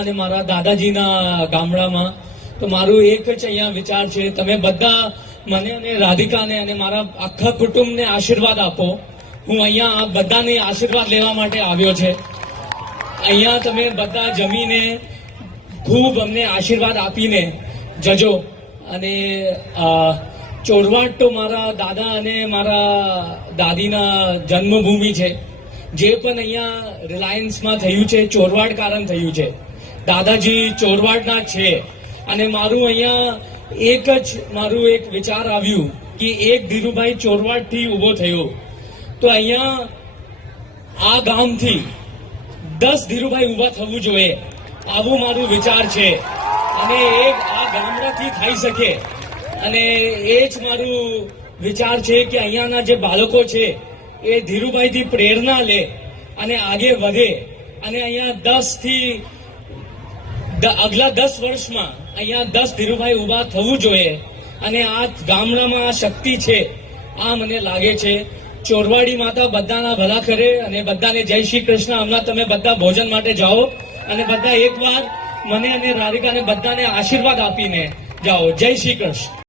અને મારા દાદાજીના ગામડામાં તો મારું એક જ અહીંયા વિચાર છે, તમે બધા મને અને રાધિકાને અને મારા આખા કુટુંબને આશીર્વાદ આપો. હું અહીંયા બધાને આશીર્વાદ લેવા માટે આવ્યો છે. અહીંયા તમે બધા જમીને ખૂબ અમને આશીર્વાદ આપીને જજો. અને ચોરવાડ તો મારા દાદા અને મારા દાદીના જન્મભૂમિ છે. જે પણ અહીંયા રિલાયન્સમાં થયું છે ચોરવાડ કારણ થયું છે. દાદાજી ચોરવાડના છે અને મારું અહીંયા મારું એક વિચાર આવ્યું કે એક ધીરુભાઈ ચોરવાડથી ઊભો થયો તો અહીંયા આ ગામથી 10 ધીરુભાઈ ઊભા થવું જોઈએ, આવું મારું વિચાર છે. અને એક આ ગામડાથી થઈ શકે અને એ જ મારું વિચાર છે કે અહીંયાના જે બાળકો છે એ ધીરુભાઈથી પ્રેરણા લે અને આગે વધે. અને અહીંયા આગલા 10 વર્ષમાં અહીંયા 10 ધીરુભાઈ ઊભા થવું જોઈએ. અને આ ગામડામાં આ શક્તિ છે, આ મને લાગે છે. ચોરવાડી માતા બધાના ભલા કરે અને બધાને જય શ્રી કૃષ્ણ. હમણાં તમે બધા ભોજન માટે જાઓ અને બધા એકવાર મને અને રાધિકાને બધાને આશીર્વાદ આપીને જાઓ. જય શ્રી કૃષ્ણ.